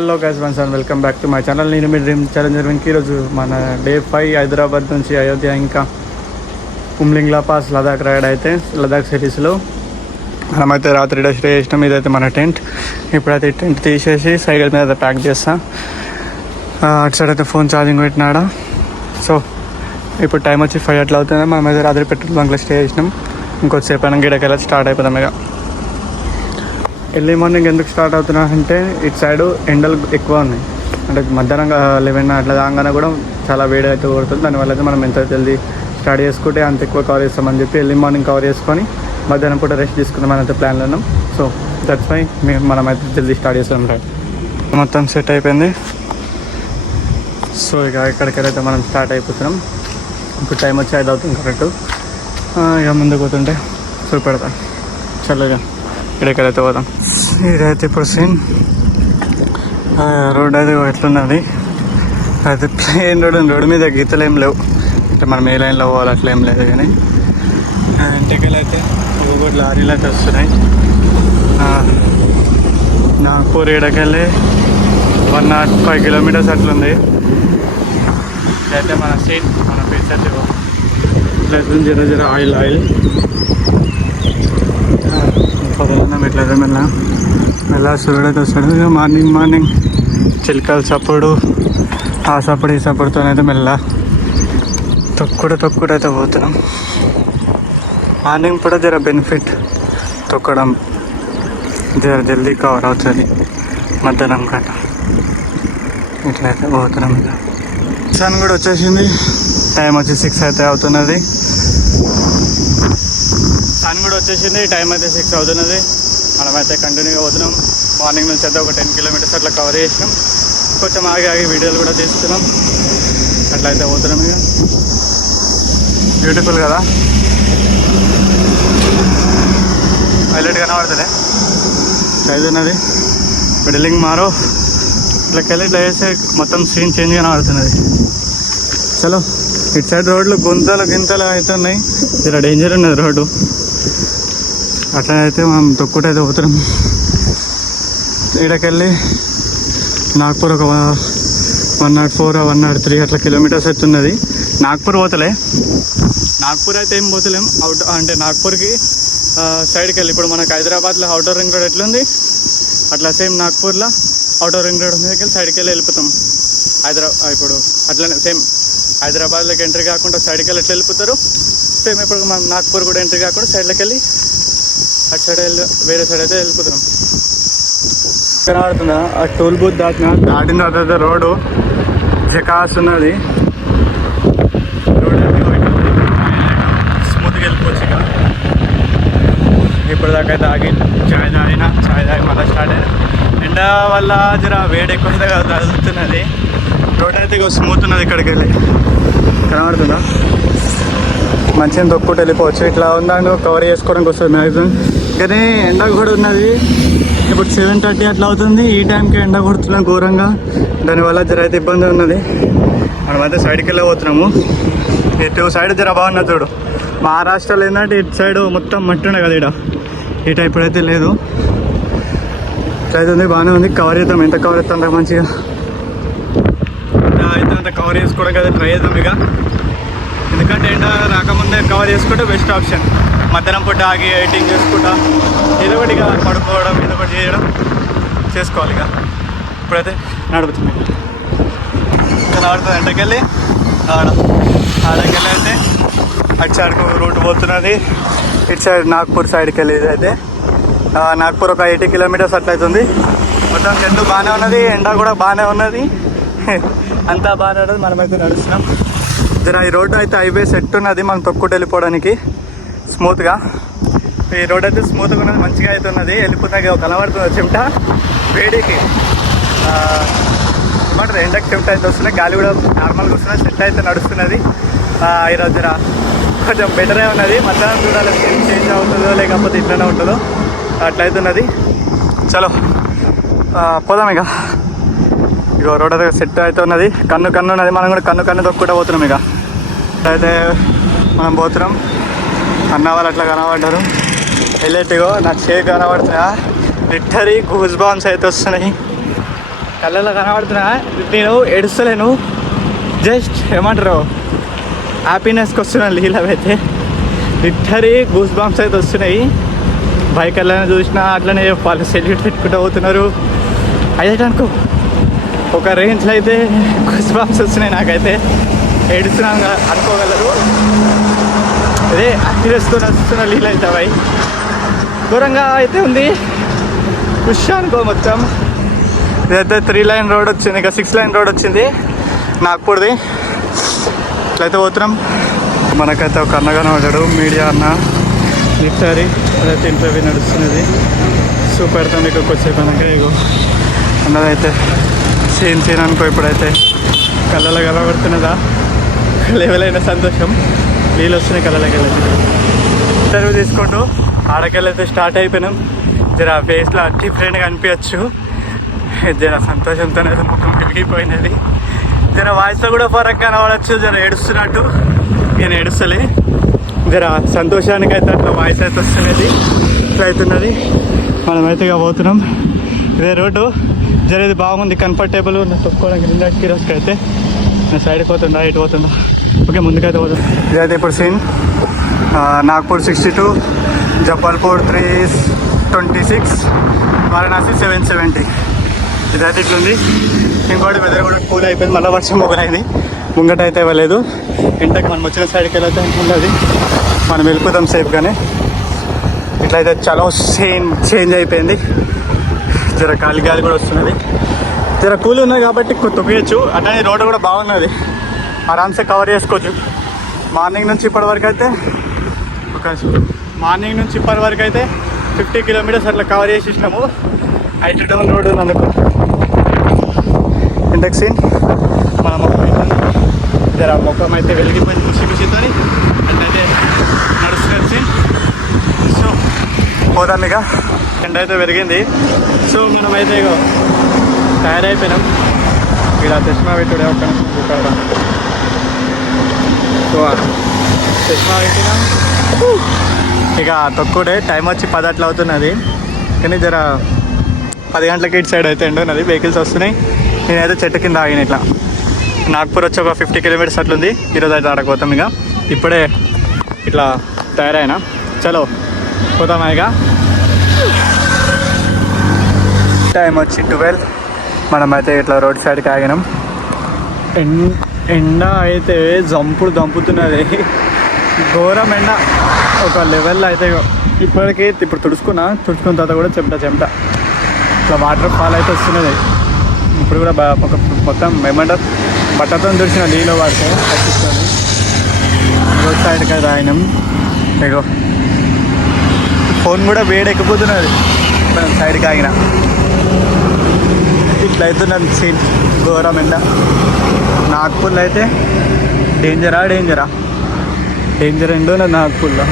Hello guys once and welcome back to my channel. నేను మీ dream challenger Venky. ఈరోజు మన day 5 Hyderabad నుంచి అయోధ్య ఇంకా కుమ్లింగ్లా పాస్ లదాఖ్ రైడ్. అయితే లదాఖ్ సిటీస్లో మనమైతే రాత్రి స్టే చేసినాం. ఇదైతే మన టెంట్. ఇప్పుడైతే టెంట్ తీసేసి సైకిల్ మీద అయితే ప్యాక్ చేస్తాం. అటు సైడ్ అయితే ఫోన్ ఛార్జింగ్ పెట్టినాడా. సో ఇప్పుడు టైం వచ్చి 5 అట్లా అవుతుంది. మనమైతే రాత్రి పెట్రోల్ బంక్లో స్టే చేసినాం. ఇంకొద్దిసేపు అయినా గిడకెళ్ళి స్టార్ట్ అయిపోతాం. ఇక ఎర్లీ మార్నింగ్ ఎందుకు స్టార్ట్ అవుతున్నా అంటే ఇటు సైడు ఎండలు ఎక్కువ ఉన్నాయి. అంటే మధ్యాహ్నం 11 అట్లా దాగానే కూడా చాలా వేడి అయితే కొడుతుంది. దానివల్ల అయితే మనం ఎంత జల్దీ స్టార్ట్ చేసుకుంటే అంత ఎక్కువ కవర్ చేస్తామని చెప్పి ఎర్లీ మార్నింగ్ కవర్ చేసుకొని మధ్యాహ్నం పూట రెస్ట్ తీసుకుందామని అయితే ప్లాన్లో ఉన్నాం. సో దట్స్ వై మనమైతే జల్దీ స్టార్ట్ చేస్తాం. రైట్ మొత్తం సెట్ అయిపోయింది. సో ఇక ఇక్కడికైతే మనం స్టార్ట్ అయిపోతున్నాం. ఇప్పుడు టైం వచ్చి 5 అవుతుంది కరెక్ట్. ఇక ముందుకు పోతుంటే చూపెడతాం. చల్లగా ఇక్కడికైతే పోదాం. ఇదైతే ఇప్పుడు సీన్ రోడ్ అయితే ఎట్లున్నది. అయితే ప్లెయిన్ రోడ్ మీద గీతలు ఏం లేవు. అంటే మనం ఏ లైన్లో పోవాలి అట్లా ఏం లేదు. కానీ ఇంటికెళ్ళి అయితే ఒక్కొక్కటి లారీలు అయితే వస్తున్నాయి. నాగ్పూర్ ఏడకెళ్ళి 105 కిలోమీటర్స్ అట్లుంది. ఇదైతే మన సీన్, మన ఫీచర్ ఇట్లా జర ఆయిల్ ఇట్లయితే మెల్ల సూర్యుడైతే వస్తాడు. మార్నింగ్ చిలకలు చప్పుడు, ఆ సప్పుడు ఈ సప్పుడుతోనైతే మెల్ల తొక్కుడు అయితే పోతున్నాం. మార్నింగ్ కూడా జర బెనిఫిట్ తొక్కడం జల్దీ కవర్ అవుతుంది. మధ్యాహ్నం కట్ట ఇట్లయితే పోతున్నాం. ఇక సన్ కూడా వచ్చేసింది. టైం వచ్చి 6 అయితే అవుతున్నది. టైం అయితే 6 అవుతున్నది. మనమైతే కంటిన్యూగా పోతున్నాం. మార్నింగ్ నుంచి అయితే ఒక 10 కిలోమీటర్స్ అట్లా కవర్ చేసినాం. కొంచెం ఆగి వీడియోలు కూడా తీస్తున్నాం. అట్లా అయితే పోతున్నాం. ఇక బ్యూటిఫుల్ కదా, హైలైట్ కనబడుతుంది. సైజ్ ఉన్నది బిల్డింగ్ మారో ఇట్లకెళ్ళి ఇట్లా చేస్తే మొత్తం సీన్ చేంజ్ కనబడుతున్నది. చలో ఇటు సైడ్ రోడ్లు గింతలు అయితే ఉన్నాయి. ఇలా డేంజర్ ఉన్నది రోడ్డు. అట్లా అయితే మనం తొక్కుటైతే పోతున్నాం. ఈడకెళ్ళి నాగ్పూర్ ఒక 104 103 అట్లా కిలోమీటర్స్ అయితే ఉన్నది. నాగ్పూర్ నాగ్పూర్ అయితే ఏం పోతలేం. అంటే నాగ్పూర్కి సైడ్కి వెళ్ళి ఇప్పుడు మనకు హైదరాబాద్లో అవుటర్ రింగ్ రోడ్ ఎట్లుంది అట్లా సేమ్ నాగ్పూర్లో అవుటర్ రింగ్ రోడ్ మీదకి వెళ్ళి సైడ్కి వెళ్ళి వెళ్ళిపోతాం. ఇప్పుడు అట్లనే సేమ్ హైదరాబాద్లోకి ఎంట్రీ కాకుండా సైడ్కి వెళ్ళి ఎట్లా వెళ్ళిపోతారు సేమ్ ఇప్పుడు మనం నాగ్పూర్ కూడా ఎంట్రీ కాకుండా సైడ్లోకి వెళ్ళి అటు సైడ్ వేరే సైడ్ అయితే వెళ్ళిపోతున్నాం. కనబడుతుందా ఆ టోల్ బూత్ దాటిన తర్వాత రోడ్డు జకాస్ ఉన్నది. రోడ్ అయితే స్మూత్గా వెళ్ళిపోవచ్చు. ఇక ఇప్పటిదాకా అయితే ఆగి చాయ్ తాగి మళ్ళీ స్టార్ట్ అయ్యింది. ఎండ వల్ల జర వేడి ఎక్కువ అయితే తగులుతున్నది. రోడ్ అయితే ఇక స్మూత్ ఉన్నది. ఇక్కడికి వెళ్ళి కనబడుతుందా మంచిగా తొక్కుకుంటూ వెళ్ళిపోవచ్చు. ఇట్లా ఉందండి కవర్ చేసుకోవడానికి వస్తుంది మ్యాక్సిమం. కానీ ఎండ కూడా ఉన్నది. ఇప్పుడు 7:30 అట్లా అవుతుంది. ఈ టైంకి ఎండ కొడుతున్నాం ఘోరంగా. దానివల్ల జర అయితే ఇబ్బంది ఉన్నది. మనమైతే సైడ్కి వెళ్ళిపోతున్నాము. ఇటు సైడ్ జర బాగున్నది చూడు. మహారాష్ట్రలో ఏంటంటే ఇటు సైడ్ మొత్తం మట్టి ఉండే కదా. ఈ టైప్ అయితే లేదు. ఇట్లయితే ఉంది బాగానే ఉంది. కవర్ చేద్దాం. ఎంత కవర్ చేస్తాం మంచిగా అయితే అంత కవర్ చేసుకోవడం కదా ట్రై చేద్దాం. ఇక ఎందుకంటే ఎండ రాకముందే కవర్ చేసుకుంటే బెస్ట్ ఆప్షన్. మధ్యాహ్నం పూట ఆగి ఎడిటింగ్ చేసుకుంటా ఏదో ఒకటి ఇక పడుకోవడం ఏదో ఒకటి చేయడం చేసుకోవాలి. ఇక ఇప్పుడైతే నడుపుతుంది. ఇక్కడ ఆడుతుంది. ఎండకెళ్ళి ఆడకెళ్ళి అయితే అటు సైడ్కు రూట్ పోతున్నది. ఇటు సైడ్ నాగ్పూర్ సైడ్కి వెళ్ళి అయితే నాగ్పూర్ ఒక 80 కిలోమీటర్స్ అట్లా అవుతుంది. మొత్తం చెట్టు బాగానే ఉన్నది. ఎండ కూడా బాగానే ఉన్నది. అంతా బాగానే ఉన్నది. మనమైతే నడుస్తున్నాం. ఈ రోడ్డు అయితే హైవే సెట్ ఉన్నది మనం తొక్కుకుంటూ వెళ్ళిపోవడానికి స్మూత్గా. ఈ రోడ్ అయితే స్మూత్గా ఉన్నది. మంచిగా అయితే ఉన్నది. వెళ్ళిపోతాక కనబడుతుంది చెమట వేడికి. ఏమంటారు ఎండకి చెమట అయితే వస్తున్నాయి. గాలి కూడా నార్మల్గా వస్తున్నాయి. సెట్ అయితే నడుస్తున్నది. ఈరోజు జర కొంచెం బెటరే ఉన్నది. మధ్యాహ్నం చూడాలి చేంజ్ అవుతుందో లేకపోతే ఇట్లనే ఉంటుందో అట్లయితున్నది. చలో పోదాం. ఇక రోడ్ అయితే సెట్ అయితే ఉన్నది. కన్ను ఉన్నది. మనం కూడా కన్ను తొక్కుకుంటూ పోతున్నాం. ఇక అయితే మనం పోతున్నాం. అన్న వాళ్ళు అట్లా కనబడ్డారు. వెళ్ళేట్టుగో నాకు షేక్ కనబడుతున్నా. లిటరీ గూస్ బాంబ్స్ అయితే వస్తున్నాయి. కళ్ళలో కనబడుతున్నా, నేను ఏడుస్తలేను, జస్ట్ ఏమంటారు హ్యాపీనెస్కి వస్తున్నాను. లీలవ్ అయితే లిటరీ గూస్ బాంబ్స్ అయితే వస్తున్నాయి. బైక్ వెళ్ళని చూసినా అట్లనే వాళ్ళు సెల్యూట్ పెట్టుకుంటూ పోతున్నారు. అయితే అనుకో ఒక రేంజ్లో అయితే గూస్ బాంబ్స్ వస్తున్నాయి. నాకైతే ఏడుస్తున్నాను అనుకోగలరు. అదే హ్యాపీనెస్తో వస్తున్న లీల అయితే అవి ఘోరంగా అయితే ఉంది. ఖుష్ అనుకో మొత్తం. ఇదైతే 3 లైన్ రోడ్ వచ్చింది, ఇంకా 6 లైన్ రోడ్ వచ్చింది నాగ్పూర్ది. ఇట్లయితే పోతున్నాం. మనకైతే ఒక అన్నగానే ఉంటాడు, మీడియా అన్న. లిటరీ అదైతే ఇంటర్వ్యూ నడుస్తున్నది. సూపర్ తో మీకు వచ్చేపు అనగా ఇగో అన్నదైతే సీన్ అనుకో. ఇప్పుడైతే కళ్ళలో కనబడుతున్నదా లెవెల్ అయిన సంతోషం. నీళ్ళు వస్తున్నాయి కళ్ళలోకి వెళ్ళి. ఇంటర్వ్యూ తీసుకుంటూ ఆడకెళ్ళైతే స్టార్ట్ అయిపోయినాం. జర ఫేస్లో డిఫరెంట్గా అనిపించచ్చు. జర సంతోషంతో ముఖం పెరిగిపోయినది. జర వాయిస్లో కూడా ఫరక్ కనబడచ్చు. జర ఏడుస్తున్నట్టు, నేను ఏడుస్తలే. జర సంతోషానికి అయితే అట్లా వాయిస్ అయితే వస్తున్నది, ఇట్లా అవుతున్నది. మనమైతే ఇక పోతున్నాం. ఇదే రోడ్డు. జర ఇది బాగుంది, కంఫర్టబుల్ తొక్కుకోవడానికి. 2 కిలోస్కి అయితే నేను సైడ్కి పోతుందా, ఇటు పోతుందా. ఓకే, ముందుకైతే పోతుంది. ఇదైతే ఇప్పుడు సీన్ నాగ్పూర్ 62, జబల్పూర్ 326, వారణాసి 770. ఇదైతే ఇట్లుంది. ఇంకోటి వెదర్ కూడా కూల్ అయిపోయింది. మళ్ళీ వర్షం మొగలైంది. ముంగట అయితే ఇవ్వలేదు. ఇంతకు మనం వచ్చిన సైడ్కి వెళ్ళైతే ఉన్నది. మనం వెళ్ళిపోతాం సేఫ్గానే. ఇట్లయితే చాలా చేంజ్ అయిపోయింది. జర గాలి కూడా వస్తున్నది. జర కూల్ ఉన్నది కాబట్టి తొక్కేయచ్చు. అట్లనే రోడ్డు కూడా బాగున్నది, ఆరామ్సే కవర్ చేసుకోవచ్చు. మార్నింగ్ నుంచి ఇప్పటి వరకు అయితే 50 కిలోమీటర్స్ అట్లా కవర్ చేసేసినాము. హైట్ డౌన్ రోడ్ ఉంది అనుకో. ఇంతకు సీన్ మన ముఖం అయితే జర ముఖం అయితే వెలిగిపోయింది ఖుషితో. అట్లయితే నడుస్తున్నది సీన్. సో పోదాం ఇక. ఎండ అయితే పెరిగింది. సో మనమైతే ఇక తయారైపోయినాం. ఇక్కడ చష్మా పెట్టుడే ఒక చష్మా పెట్టినాం. ఇక తొక్కుడే. టైం వచ్చి 10 అట్లా అవుతున్నది. కానీ జర 10 గంటలకి ఇటు సైడ్ అయితే ఎండ ఉన్నది, వెహికల్స్ వస్తున్నాయి. నేనైతే చెట్టు కింద ఆగిన. ఇట్లా నాగ్పూర్ వచ్చి ఒక 50 కిలోమీటర్స్ అట్లుంది. ఈరోజు అయితే ఆడకపోతాం. ఇక ఇప్పుడే ఇట్లా తయారైనా. చలో పోతామా ఇక. టైం వచ్చి 12. మనమైతే ఇట్లా రోడ్ సైడ్కి ఆగినాం. ఎండ అయితే దంపుతున్నది, ఘోరం ఎండ. ఒక లెవెల్లో అయితే ఇప్పుడు తుడుచుకున్న తర్వాత కూడా చెమట ఇట్లా వాటర్ ఫాల్ అయితే వస్తున్నది. ఇప్పుడు కూడా మొత్తం ఏమంటారు బట్టతో తుడిచిన నీళ్ళు వాడితే పట్టిస్తుంది. రోడ్ సైడ్కి అయితే ఆగినాం. ఇగో ఫోన్ కూడా వేడెక్కిపోతున్నది. మనం సైడ్కి ఆగిన ఇట్లా అవుతున్నది సీన్. ఘోరం ఎండ. నాగ్పూర్లో అయితే డేంజర్ ఎండో నాగ్పూర్లో.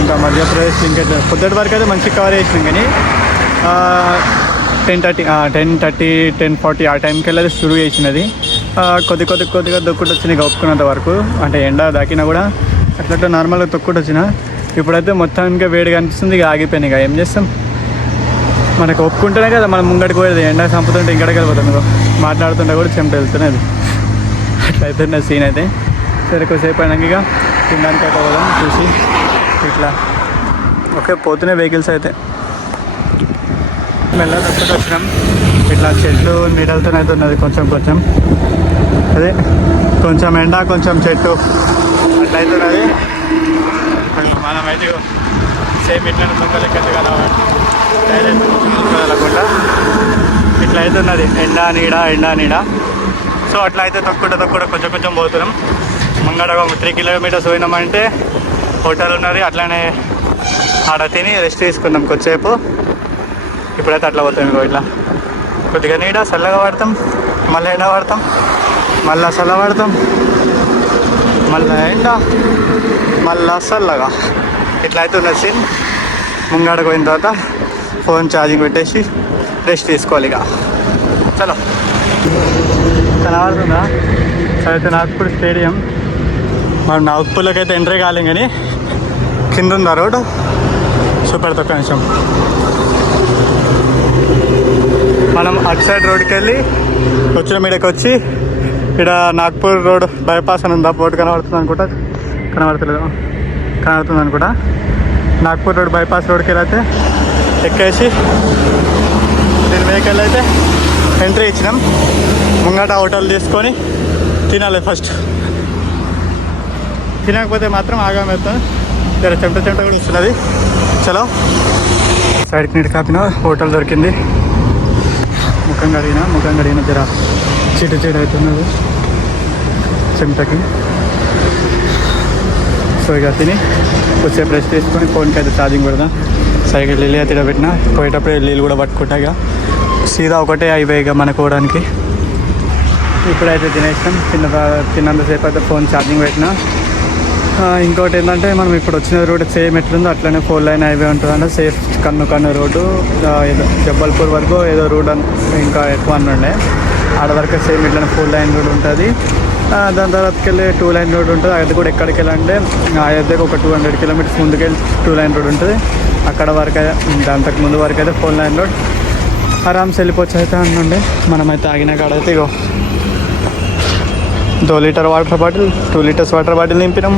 ఇంకా మధ్యప్రదేశ్ ఇంకా పొద్దుటి వరకు అయితే మంచిగా కవర్ చేసినాం. కానీ 10:30 10:40 ఆ టైంకి వెళ్ళి షురూ చేసినది. కొద్దిగా దొక్కుడు వచ్చినాయి ఒప్పుకున్నంత వరకు. అంటే ఎండ దాకినా కూడా అట్లా నార్మల్గా తొక్కుడు వచ్చిన. ఇప్పుడైతే మొత్తం ఇంకా వేడిగా అనిపిస్తుంది. ఇక ఆగిపోయినాయి. ఇక ఏం చేస్తాం, మనకు ఒప్పుకుంటేనే కదా మనం ముంగడికి పోయేది. ఎండ చంపుతుంటే ఇంకడికి వెళ్ళిపోతాం. ఇక మాట్లాడుతుంటే కూడా చెమట వెళ్తున్నది. అట్లయితే నా సీన్ అయితే సరే కొద్దిసేపు అయినాక ఇక తినడానికి అయితే పోదాం. చూసి ఇట్లా ఓకే పోతున్నాయి వెహికల్స్ అయితే. మెల్లగా తక్కువ వచ్చినాం. ఇట్లా చెట్లు నీడలతో అయితే ఉన్నది. కొంచెం అదే కొంచెం ఎండ కొంచెం చెట్టు అట్లయితే ఉన్నది. మనమైతే సేమ్ ఇట్లా దొంగలకి వెళ్ళకుండా ఇట్లా అయితే ఉన్నది. ఎండా నీడ. సో అట్లా అయితే తొక్కుడ కొంచెం పోతున్నాం. ముంగడ 3 కిలోమీటర్స్ పోయినామంటే హోటల్ ఉన్నది. అట్లానే ఆడ తిని రెస్ట్ తీసుకున్నాం కొద్దిసేపు. ఇప్పుడైతే అట్లా పోతాం. ఇట్లా కొద్దిగా నీడ చల్లగా పడతాం, మళ్ళీ ఎండ పడతాం, మళ్ళీ చల్ల పడతాం, మళ్ళీ ఎండ, మళ్ళీ చల్లగా. ఇట్లా అయితే ఉన్నది సీన్. ముంగడకు పోయిన తర్వాత ఫోన్ ఛార్జింగ్ పెట్టేసి రెస్ట్ తీసుకోవాలి. ఇక చలో కనబడుతుందా అయితే నాగ్పూర్ స్టేడియం. మనం నాగ్పూర్లోకి అయితే ఎంట్రీ కాలేం, కానీ కింద ఉందా రోడ్. సూపర్ తక్కువ నిమిషం మనం అటు సైడ్ రోడ్కి వెళ్ళి వచ్చిన మీడకి వచ్చి ఇక్కడ నాగ్పూర్ రోడ్ బైపాస్ అని ఉందా, బోర్డు కనబడుతుంది అనుకుంటా, కనబడుతుంది అనుకుంటా. నాగ్పూర్ రోడ్ బైపాస్ రోడ్కి వెళ్ళైతే ఎక్కేసి దీని వెహికల్ అయితే ఎంట్రీ ఇచ్చినాం. ముంగట హోటల్ తీసుకొని తినాలి. ఫస్ట్ తినకపోతే మాత్రం ఆగాం వెళ్తాం. జర చెమట కూడా వస్తున్నది. చలో సైడ్కి నీటి కాపిన హోటల్ దొరికింది. ముఖం కడిగిన జర చీట అవుతున్నది చెమటకి. సో ఇక తిని వచ్చే బ్రష్ తీసుకొని ఫోన్కి అయితే ఛార్జింగ్ పెడదాం. సైకిల్ వెళ్ళి తిడబెట్టిన పోయేటప్పుడు నీళ్ళు కూడా పట్టుకుంటా. ఇక సీదా ఒకటే అయిపోయి ఇక మనకోవడానికి. ఇప్పుడైతే తినేసినాం. తిన్నంతసేపు అయితే ఫోన్ ఛార్జింగ్ పెట్టిన. ఇంకోటి ఏంటంటే మనం ఇప్పుడు వచ్చిన రోడ్డు సేమ్ ఎట్లుందో అట్లనే 4 లైన్ హైవే ఉంటుందంటే సేఫ్ కన్ను రోడ్డు. ఏదో జబ్బల్పూర్ వరకు ఏదో రోడ్ ఇంకా ఎక్కువ ఉండే ఆడ వరకు సేమ్ ఇట్లనే 4 లైన్ రోడ్ ఉంటుంది. దాని తర్వాతకి వెళ్ళి 2 లైన్ రోడ్ ఉంటుంది. అది కూడా ఎక్కడికి వెళ్ళాలంటే అయోధ్యకు ఒక 200 కిలోమీటర్స్ ముందుకెళ్ళి 2 లైన్ రోడ్ ఉంటుంది. అక్కడ వరకు దాంతకు ముందు వరకు అయితే 4 లైన్ రోడ్ ఆరామ్స్ వెళ్ళిపోవచ్చు అయితే అన్నుండే. మనమైతే ఆగిన కాడ అయితే ఇగో 2 litre water bottle, 2 litres water bottle నింపినాం,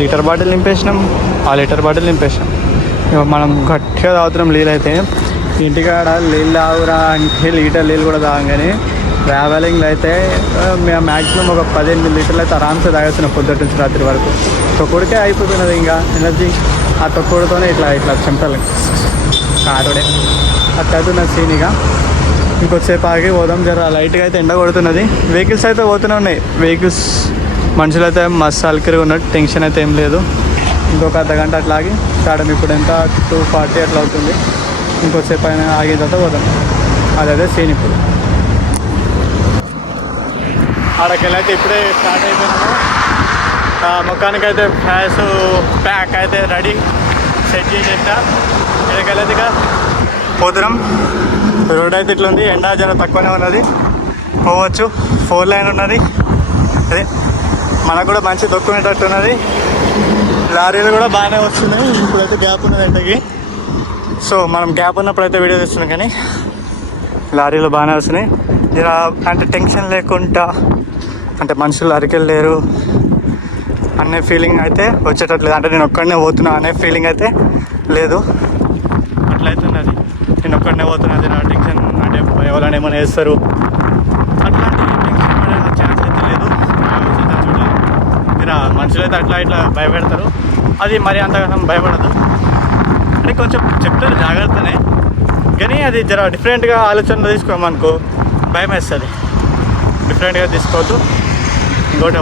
లీటర్ బాటిల్ నింపేసినాం, ఆ లీటర్ బాటిల్ నింపేసినాం. ఇక మనం గట్టిగా తాగుతున్నాం నీళ్ళు అయితే. ఇంటికాడ నీళ్ళు తాగురా అంటే లీటర్ నీళ్ళు కూడా తాగం. కానీ ట్రావెలింగ్లో అయితే మేము మ్యాక్సిమం ఒక 18 లీటర్లు అయితే ఆరామ్సే తాగేస్తున్నాం పొద్దుటి నుంచి రాత్రి వరకు. తొక్కుడికే అయిపోతున్నది ఇంకా ఎనర్జీ. ఆ తొక్కుడుతోనే ఇట్లా చెంపాలి కారుడే అట్లా అవుతున్నది సీన్. ఇక ఇంకొద్దిసేపు ఆగి పోదాం. జర లైట్గా అయితే ఎండ కొడుతున్నది. వెహికల్స్ అయితే పోతూనే ఉన్నాయి. మనుషులు అయితే మస్తు అలికిరి ఉన్నట్టు, టెన్షన్ అయితే ఏం లేదు. ఇంకొక అర్ధగంట అట్లా ఆగి స్టార్ట్. ఇప్పుడు ఎంత 2:40 అట్లా అవుతుంది. ఇంకొద్దిసేపు అయినా ఆగిన తర్వాత పోదాం. అదే సీన్. ఇప్పుడు ఆడకెళ్ళి అయితే ఇప్పుడే స్టార్ట్ అయిపోయినాము. ముఖానికి అయితే ప్యాక్ అయితే రెడీ సెట్ చేసేసా. ఇక్కడికెళ్ళేది ఇక పోతున్నాం. రోడ్ అయితే ఇట్లా ఉంది. ఎండ జర తక్కువనే ఉన్నది, పోవచ్చు. 4 లైన్ ఉన్నది. అదే మనకు కూడా మంచి దొక్కునేటట్టు ఉన్నది. లారీలు కూడా బాగానే వస్తున్నాయి. ఇప్పుడైతే గ్యాప్ ఉన్నది ఎండకి. సో మనం గ్యాప్ ఉన్నప్పుడు అయితే వీడియో తీస్తున్నాం. కానీ లారీలు బాగానే వస్తున్నాయి. జర అంటే టెన్షన్ లేకుండా, అంటే మనుషులు అరికెళ్ళలేరు అనే ఫీలింగ్ అయితే వచ్చేటట్లేదు. అంటే నేను ఒక్కడనే పోతున్నా అనే ఫీలింగ్ అయితే లేదు. అట్లయితున్నది. నేను ఒక్కడనే పోతున్నది. నా టెన్షన్ అంటే ఎవరైనా ఏమైనా వేస్తారు అట్లాంటి టెన్షన్ పడే ఛాన్స్ అయితే లేదు. చూడాలి. మీరు మనుషులు అయితే ఇట్లా భయపెడతారు. అది మరి అంతగానం భయపడదు. అంటే కొంచెం చెప్తారు జాగ్రత్తనే. కానీ అది జర డిఫరెంట్గా ఆలోచనలు తీసుకోమనుకో భయం వేస్తుంది. డిఫరెంట్గా తీసుకోవద్దు. ఇంకోటి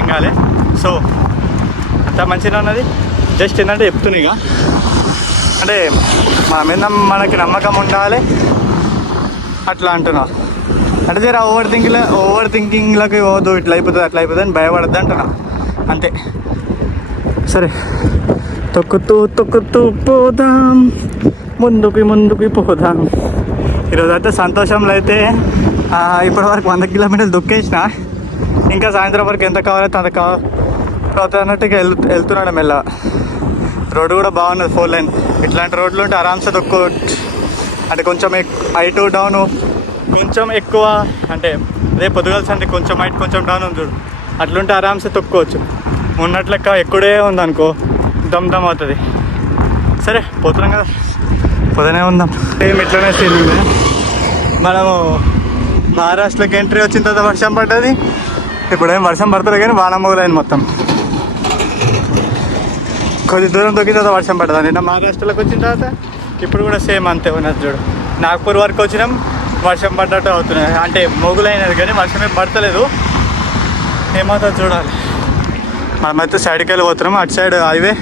ఏం కాలే. సో అంతా మంచిగా ఉన్నది. జస్ట్ ఏంటంటే చెప్తున్నాయి. ఇక అంటే మన మీద మనకి నమ్మకం ఉండాలి అట్లా అంటున్నా. అంటే జర ఓవర్ థింకింగ్లోకి పోదు. ఇట్లా అయిపోతుంది అట్లా అయిపోతుంది అని భయపడద్దు అంటున్నా అంతే. సరే తొక్కుతూ పోదాం, ముందుకి పోదాం. ఈరోజు అయితే సంతోషంలో అయితే ఇప్పటి వరకు 100 కిలోమీటర్లు దొక్కేసిన. ఇంకా సాయంత్రం వరకు ఎంత కావాలంటే అంత కావాలి అన్నట్టుగా వెళ్తున్నాడు మెల్ల. రోడ్డు కూడా బాగున్నది 4 లైన్. ఇట్లాంటి రోడ్లు ఉంటే ఆరామ్సే దొక్కోవచ్చు. అంటే కొంచెం హైట్ డౌను కొంచెం ఎక్కువ, అంటే అదే పొద్దుగల్స్ అంటే కొంచెం హైట్ కొంచెం డౌన్ ఉంది చూడు, అట్లుంటే ఆరామ్సే తొక్కోవచ్చు. ఉన్నట్లెక్క ఎక్కుడే ఉందనుకో దమ్ అవుతుంది. సరే పోతున్నాం కదా, పోతూనే ఉందాం. ఏం ఇట్లనే సీన్ ఉంది. మనము మహారాష్ట్రకి ఎంట్రీ వచ్చిన తర్వాత వర్షం పడ్డది. ఇప్పుడేం వర్షం పడుతుంది కానీ వానమూలైంది మొత్తం. కొద్ది దూరం దొక్కిన తర్వాత వర్షం పడ్డది. నిన్న మహారాష్ట్రలోకి వచ్చిన తర్వాత ఇప్పుడు కూడా సేమ్ అంతే ఉన్నది చూడు. నాగ్పూర్ వరకు వచ్చినాం, వర్షం పడ్డట్టు అవుతున్నాయి. అంటే మొగులైనది కానీ వర్షం ఏం పడతలేదు. ఏమవుతుందో చూడాలి. మనమైతే సైడ్కి వెళ్ళి పోతున్నాం. అటు సైడ్ హైవే,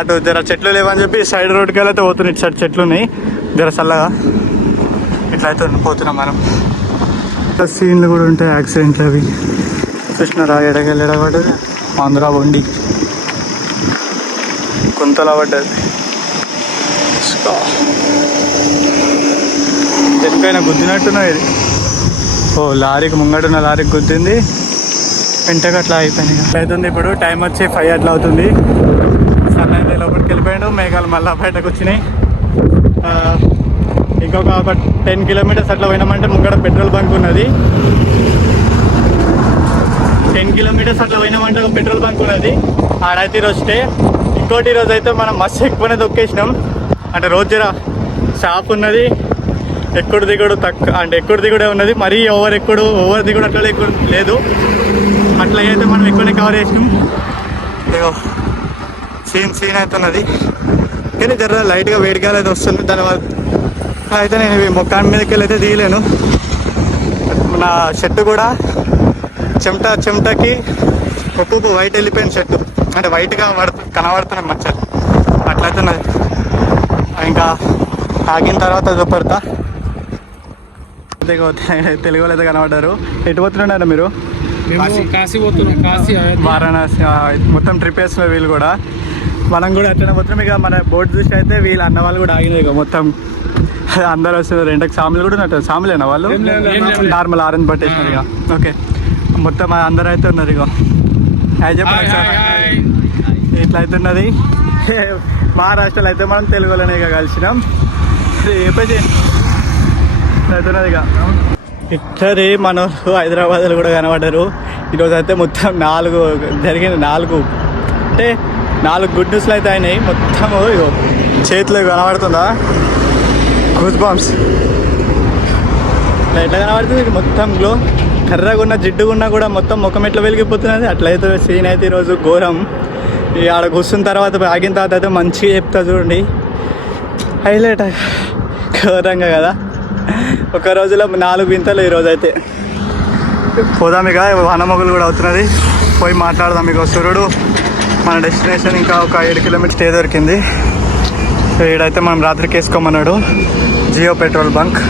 అటు జర చెట్లు లేవని చెప్పి సైడ్ రోడ్కి వెళ్ళి అయితే పోతున్నాం. ఇటు సైడ్ చెట్లు ఉన్నాయి జర చల్లగా. ఇట్లా అయితే పోతున్నాం మనం. సీన్లు కూడా ఉంటాయి, యాక్సిడెంట్లు అవి చూసినారా. ఎడగడ్డది ఆంధ్ర వండి కుంతలా పడ్డది. దేనికైనా గుద్దినట్టున్నది ఇది. లారీకి ముంగటున్న లారీకి గుద్దింది, వెంటగా అట్లా అయిపోయింది. అవుతుంది ఇప్పుడు టైం వచ్చి 5 అట్లా అవుతుంది. సన్ అయితే లోపలికి వెళ్ళిపోయాడు. మేఘాలు మళ్ళీ బయటకు వచ్చినాయి. ఇంకొక 10 కిలోమీటర్స్ అట్లా పోయినామంటే ముంగడ పెట్రోల్ బంక్ ఉన్నది. 10 కిలోమీటర్స్ అట్లా పోయినామంటే ఒక పెట్రోల్ బంక్ ఉన్నది, ఆడైతే ఈరోజు స్టే. ఇంకోటి ఈరోజు అయితే మనం మస్తు ఎక్కువనే దొక్కేసినాం. అంటే రోజు జర షాప్ ఉన్నది, ఎక్కుడు దిగుడు తక్కువ, అంటే ఎక్కుడు దిగుడే ఉన్నది, మరీ ఓవర్ దిగుడు అట్లా ఎక్కువ లేదు. అట్లా అయితే మనం ఎక్కువనే కవర్ చేసినాం. సీన్ అయితే ఉన్నది, కానీ జర లైట్గా వేడిగాలు అయితే వస్తుంది. దానివల్ల అయితే నేను మొక్కాన్ మీదకి వెళ్ళి అయితే దిగలేను. నా షర్టు కూడా చెమటకి ఒక్కొక్క వైట్ వెళ్ళిపోయిన షర్టు, అంటే వైట్గా కనబడుతున్నాయి మచ్చలు అట్లయితే ఉన్నది. ఇంకా ఆగిన తర్వాత చూపడతా. తెలుగులో అయితే కనబడ్డారు. ఎటు పోతున్నాడు మీరు? కాశీ పోతున్నాం, వారణాసి. మొత్తం ట్రిప్ వేస్తున్నారు వీళ్ళు కూడా, మనం కూడా అట్లనే పోతున్నాం. ఇక మన బోట్ చూసి అయితే వీళ్ళు అన్న వాళ్ళు కూడా ఆగినారు. ఇక మొత్తం అందరు వస్తున్నారు. రెండకి సాములు కూడా ఉన్నట్టు. సాములేనా వాళ్ళు? నార్మల్ ఆరెంజ్ పట్టేసినారు ఇక. ఓకే, మొత్తం అందరు అయితే ఉన్నారు. ఇక అది చెప్పండి సార్, ఇట్లా అయితే ఉన్నది. మహారాష్ట్రలో అయితే మనం తెలుగులోనే ఇక కలిసినాం. చెప్పేసి అవుతున్నది ఇక. ఇట్లది మన హైదరాబాద్లో కూడా కనబడ్డారు. ఈరోజు అయితే మొత్తం 4 జరిగింది. 4 అంటే 4 గుడ్ న్యూస్లు అయితే అయినాయి. మొత్తం ఇగో చేతిలో కనబడుతుందా గూస్ బంప్స్ ఎట్లా కనబడుతుంది మొత్తం గ్లో. కర్రగా ఉన్న జిడ్డుగున్నా కూడా మొత్తం ముఖం ఎట్లా వెలిగిపోతున్నది. అట్లయితే సీన్ అయితే ఈరోజు ఘోరం. ఈ ఆడ కూర్చున్న తర్వాత ఆగిన తర్వాత అయితే మంచిగా చెప్తా చూడండి, హైలైట్ ఘోరంగా కదా. ఒక రోజులో 4 వింతలు ఈరోజు అయితే. పోదాం ఇక, వనమొగులు కూడా అవుతున్నది, పోయి మాట్లాడదాం. ఇక సూర్యుడు మన డెస్టినేషన్ ఇంకా ఒక 7 కిలోమీటర్ స్టే దొరికింది. ఈడైతే మనం రాత్రికి వేసుకోమన్నాడు. Jio petrol bunk.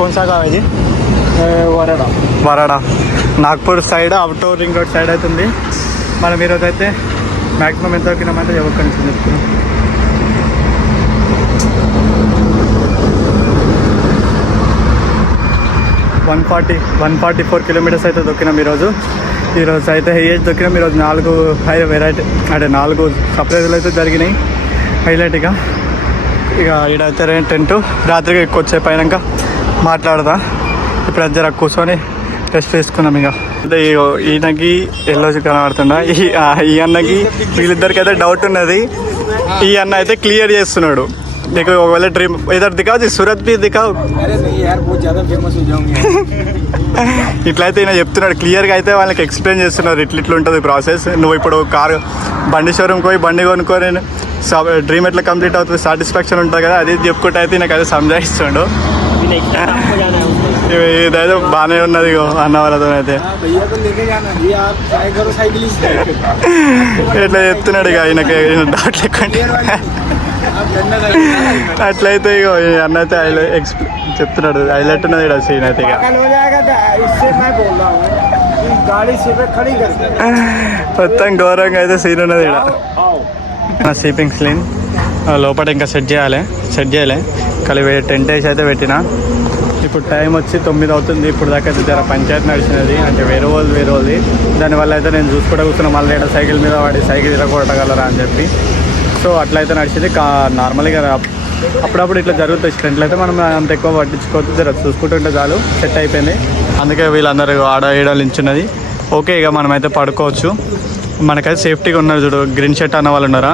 కొనసాగా ఇది వరాడా Nagpur side outdoor ring road side అవుతుంది. మనం ఈరోజు అయితే మ్యాక్సిమం ఎంత దొరికినామంటే ఎవరి నుంచి చెప్తున్నాం. 144 కిలోమీటర్స్ అయితే దొక్కినాం ఈరోజు అయితే హైయెస్ట్ దొక్కినాం ఈరోజు. 4 వెరైటీ అంటే 4 సర్ప్రైజులు అయితే జరిగినాయి హైలైట్గా. ఇక ఈడైతే టెంట్ రాత్రికి ఎక్కువ వచ్చే పైనాక మాట్లాడదా. ఇప్పుడు అది జర కూర్చొని టెస్ట్ చేసుకున్నాం. ఇక అయితే ఈయనకి ఎల్లోజీ కనబడుతుండ, ఈ అన్నకి వీళ్ళిద్దరికి అయితే డౌట్ ఉన్నది. ఈ అన్న అయితే క్లియర్ చేస్తున్నాడు. देखो वाले ड्रीम इधर दिखाओ जी, सूरत भी दिखाओ. अरे नहीं यार, बहुत ज़्यादा फेमस हो जाऊंगी. ఇట్లయితే ఈయన చెప్తున్నాడు, క్లియర్గా అయితే వాళ్ళకి ఎక్స్ప్లెయిన్ చేస్తున్నారు. ఇట్లా ఉంటుంది ప్రాసెస్. నువ్వు ఇప్పుడు కారు బండి షోరూమ్కి పోయి బండి కొనుక్కొని డ్రీమ్ ఎట్లా కంప్లీట్ అవుతుంది, సాటిస్ఫాక్షన్ ఉంటుంది కదా, అది చెప్పుకుంటే అయితే నాకు అదే సంజాయిస్తుండు. ఇదైతే బాగానే ఉన్నది అన్న వాళ్ళతో అయితే. ఇట్లా చెప్తున్నాడు ఇక ఆయనకి డౌట్ లేకుండా. అట్లయితే ఇక అన్న అయితే చెప్తున్నాడు, హైలైట్ ఉన్నది ఇక్కడ సీన్ అయితే. ఇక మొత్తం ఘోరంగా అయితే సీన్ ఉన్నది ఇక్కడ. స్లీపింగ్ స్లీన్ లోపల ఇంకా సెట్ చేయాలి కలిపి టెంట్ వేసి అయితే పెట్టిన. ఇప్పుడు టైం వచ్చి 9 అవుతుంది. ఇప్పుడు దాకా అయితే జర పంచాయతీ నడిచినది, అంటే వేరే వాళ్ళది. దానివల్ల అయితే నేను చూసుకుంటూ కూర్చున్నా, మళ్ళీ ఇక్కడ సైకిల్ మీద వాడి సైకిల్ ఇరగొట్టగలరా అని చెప్పి. సో అట్లయితే నడిచింది. నార్మల్గా అప్పుడప్పుడు ఇట్లా జరుగుతుంది స్టెంట్లు అయితే, మనం అంత ఎక్కువ పట్టించుకోవద్దు, జర చూసుకుంటుంటే చాలు. సెట్ అయిపోయింది. అందుకే వీళ్ళందరూ ఆడ ఈడలు నించున్నది. ఓకే, ఇక మనమైతే పడుకోవచ్చు. మనకైతే సేఫ్టీగా ఉన్నారు చూడు, గ్రీన్ షర్ట్ అన్న వాళ్ళు ఉన్నారా,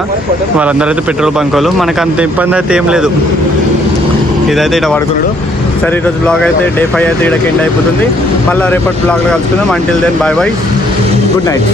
వాళ్ళందరూ అయితే పెట్రోల్ బంక్ వాళ్ళు. మనకు అంత ఇబ్బంది అయితే ఏం లేదు. ఇదైతే ఇక్కడ పడుకున్నాడు. సరే, ఈరోజు బ్లాగ్ అయితే డే 5 అయితే ఇక్కడికి ఎండ్ అయిపోతుంది. మళ్ళీ రేపటి బ్లాగ్లో కలుసుకుందాం. Until then bye bye, good night.